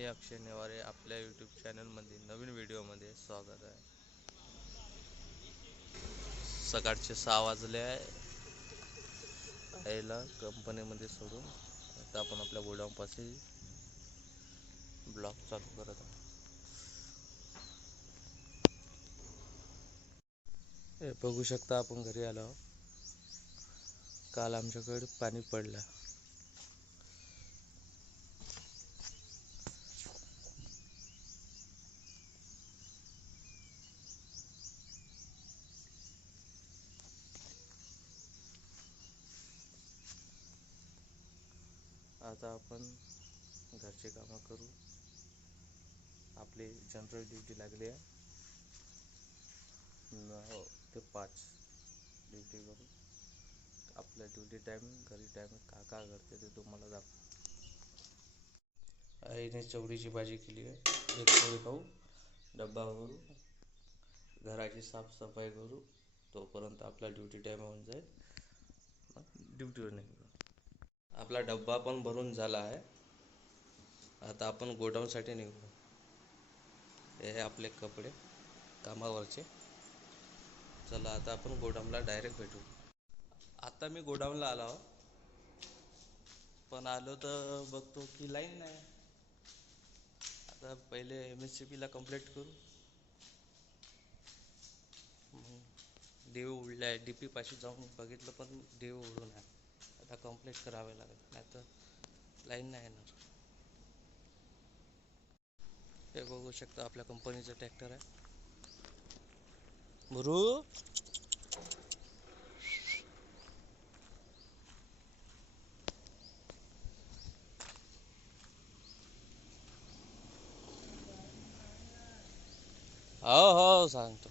मी अक्षय नेवारे आपल्या यूट्यूब चॅनलमध्ये नवीन व्हिडिओमध्ये स्वागत आहे. सकाळचे 6 वाजले आहे. आईला कंपनीमध्ये सोडून आता आपण आपल्या गोडाऊनपाशी ब्लॉग चालू करत आहोत. हे बघू शकता आपण घरी आलो आहोत. काल आमच्याकडे पाणी पडलं. आता आपण घरचे कामं करू. आपली जनरल ड्युटी लागली आहे 9 ते 5 ड्युटी करू. आपल्या ड्युटी टाईम घरी टाईम का करते ते तुम्हाला दाखव. आईने चवळीची भाजी केली आहे. एक पोळी खाऊ, डब्बा भरू, घराची साफसफाई करू. तोपर्यंत आपला ड्युटी टाईम होऊन जाईल. मग ड्युटीवर निघू. आपला डब्बा पण भरून झाला आहे. आता आपण गोडाऊनसाठी निघू. हे आपले कपडे कामावरचे. चला आता आपण गोडाऊनला डायरेक्ट भेटू. आता मी गोडाऊनला आलो आहो. पण आलो तर बघतो की लाईन नाही. आता पहिले MSCBला कंप्लीट करू. देव उडला आहे. DP पाशी जाऊन बघितलं पण देव उडून आहे. आता कंप्लीट करावे लागेल, नाही तर लाईन नाही येणार. हे बघू शकता आपल्या कंपनीचं ट्रॅक्टर आहे. भरू हो हो सांगतो.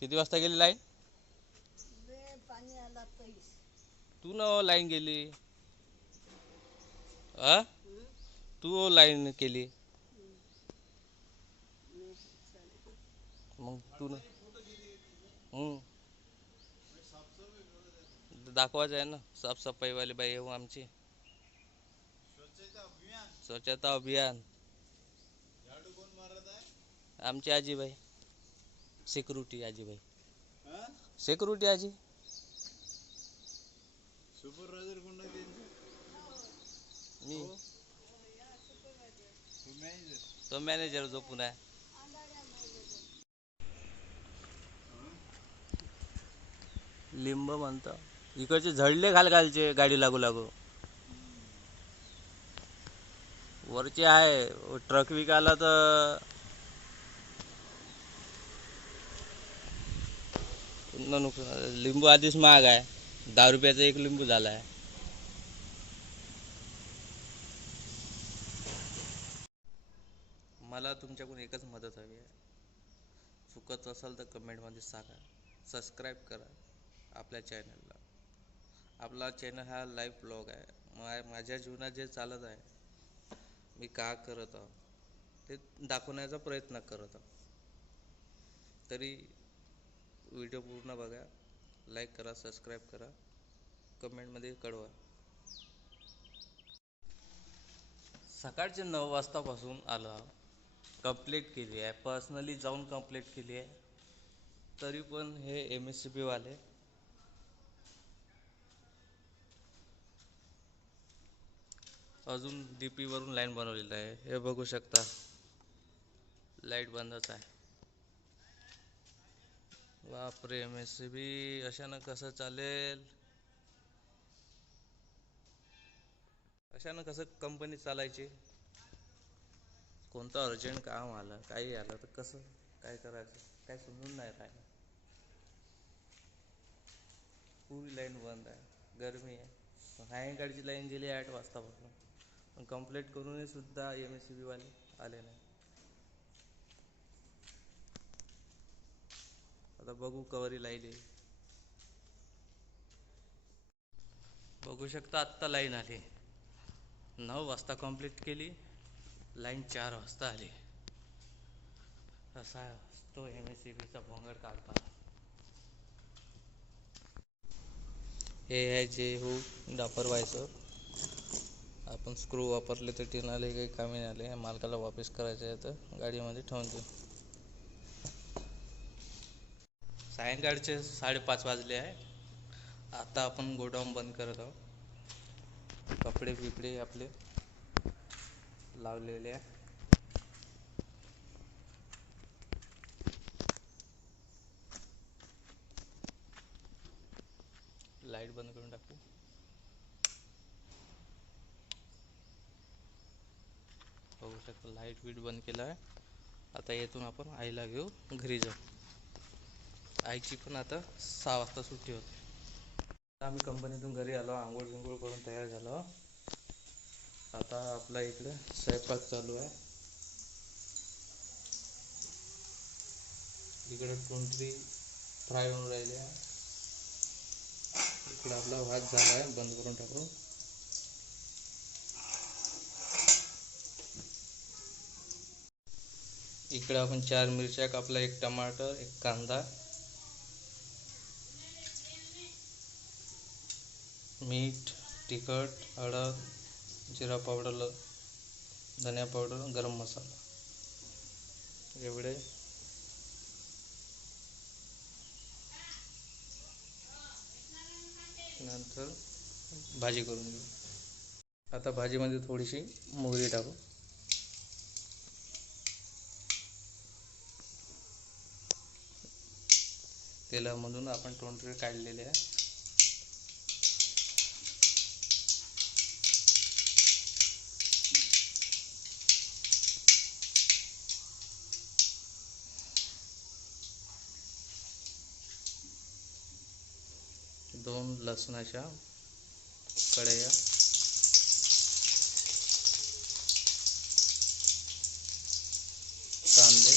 किती वाजता गेली लाईन? पाणी आला पैस. तू न लाईन गेली. तू लाईन केली मग तू न दाखवायचं आहे ना. साफसफाईवाली बाई येऊ आमची. स्वच्छता अभियान. आमची आजीबाई सिक्युरिटी. आजीबाई सिक्युरिटी आजी. मी तो मॅनेजर झोपून आहे. लिंब म्हणता इकडचे झडले घालचे गाडी लागू लागू. वरचे आहे ट्रक विकायला तर लिंबू आधीच महाग आहे. 10 रुपयाचा एक लिंबू झाला आहे. मला तुमच्याकडून एकच मदत हवी आहे. चुकत असाल तर कमेंटमध्ये सांगा. सबस्क्राईब करा आपल्या चॅनलला. आपला चॅनल हा लाईव्ह ब्लॉग आहे. माझ्या जीवनात जे चालत आहे, मी का करत आहो ते दाखवण्याचा प्रयत्न करत आहो. तरी व्हिडिओ पूर्ण बघा, लाईक करा, सबस्क्राईब करा, कमेंटमध्ये कळवा. सकाळचे 9 वाजतापासून आलो. कंप्लीट केली आहे. पर्सनली जाऊन कंप्लीट केली आहे. तरी पण हे MSCB वाले अजून DP वरून लाईन बनवलेलं आहे. हे बघू शकता. लाईट बंदच आहे. बापरे MSCB अशानं कसं चालेल? अशानं कसं कंपनी चालायची? कोणतं अर्जंट काम आलं, काही आलं तर कसं काय करायचं, काय समजून नाही राहिलं. पूरी लाईन बंद आहे. गरमी आहे. सायंकाळची लाईन गेली 8 वाजतापासून. पण कंप्लीट करूनही सुद्धा MSCB वाले आले नाही. आता बघू कवरी लाईन. बघू शकता आत्ता लाईन आली. 9 वाजता कंप्लीट केली. लाईन 4 वाजता आली. असा तो MSCBचा भोंगड काढता. हे आहे जे हो डापर व्हायचं. आपण स्क्रू वापरले तर ते नाले काही कामी नाही आले. मालकाला वापस करायचे आहे तर गाडीमध्ये ठेवून देऊ. सायंकाळचे 5:30 वाजले आहे. आता आपण गोडाऊन बंद करत आहोत. कपडे बिपडे आपले लावलेले आहे. लाईट बंद करून टाकू. बघू शकतो लाईट बीट बंद केला आहे. आता येथून आपण आईला घेऊ घरी जाऊ. आईची पण आता 6 वाजता सुट्टी होते. आम्ही कंपनीतून घरी आलो, आंघोळ बिंघोळ करून तयार झालो. आता आपला इकडे स्वयंपाक चालू आहे. इकडे कोणतरी फ्राय होऊन राहिले आहे. इकडे आपला भात झाला आहे, बंद करून टाकू. इकडे आपण 4 मिरच्या कापल्या, 1 टमाटर, 1 कांदा, मीठ, तिखट, हळद, जिरा पावडर, धनिया पावडर, गरम मसाला एवढे. नंतर भाजी करून घेऊ. आता भाजीमध्ये थोडीशी मोहरी टाकू. तेलामधून आपण तोंडरे काढलेले आहे. दोन लसणाच्या कढया, कांदे,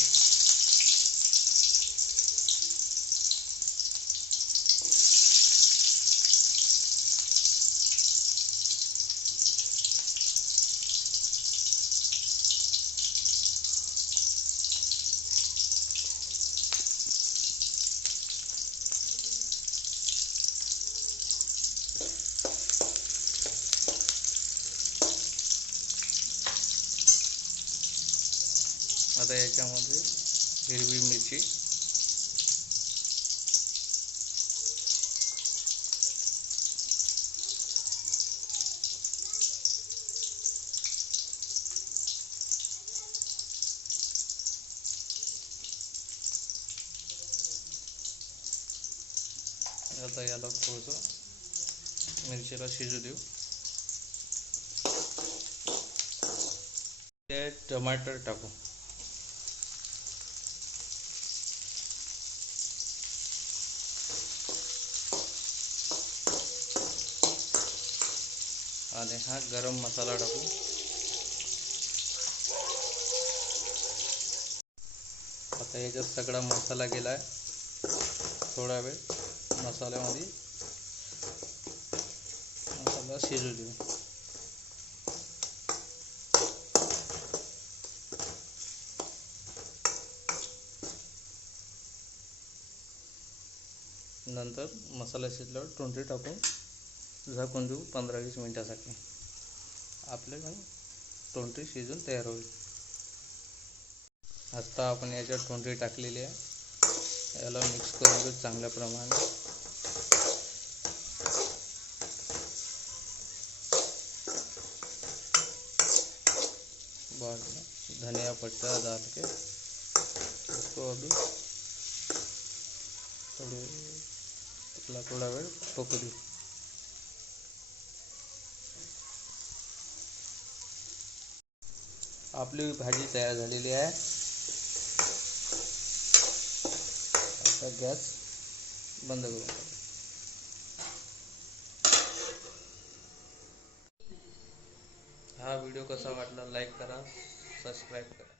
आता याच्यामध्ये हिरवी मिरची, आता याला थोडंसं मिरचीला शिजू देऊ. ते टमाटर टाकू. आणि हा गरम मसाला टाकू. आता याच्यात सगळा मसाला गेला आहे. थोडा वेळ मसाल्यामध्ये मसाला शिजू देऊ. नंतर मसाला शिजल्यावर तोंडरी टाकून झाकून देऊ 15-20 मिनिटासाठी. आपले तोंडरी शिजून तयार होईल. आता आपण याच्यात तोंडरी टाकलेली आहे. याला मिक्स करून घेऊ चांगल्या प्रमाणे. धनिया पत्ता डाल के इसको अभी थोडा वेळ पकू देऊ. आपली भाजी तयार झालेली आहे. आता गॅस बंद करू. हा व्हिडिओ कसा वाटला लाईक करा, सबस्क्राईब करा.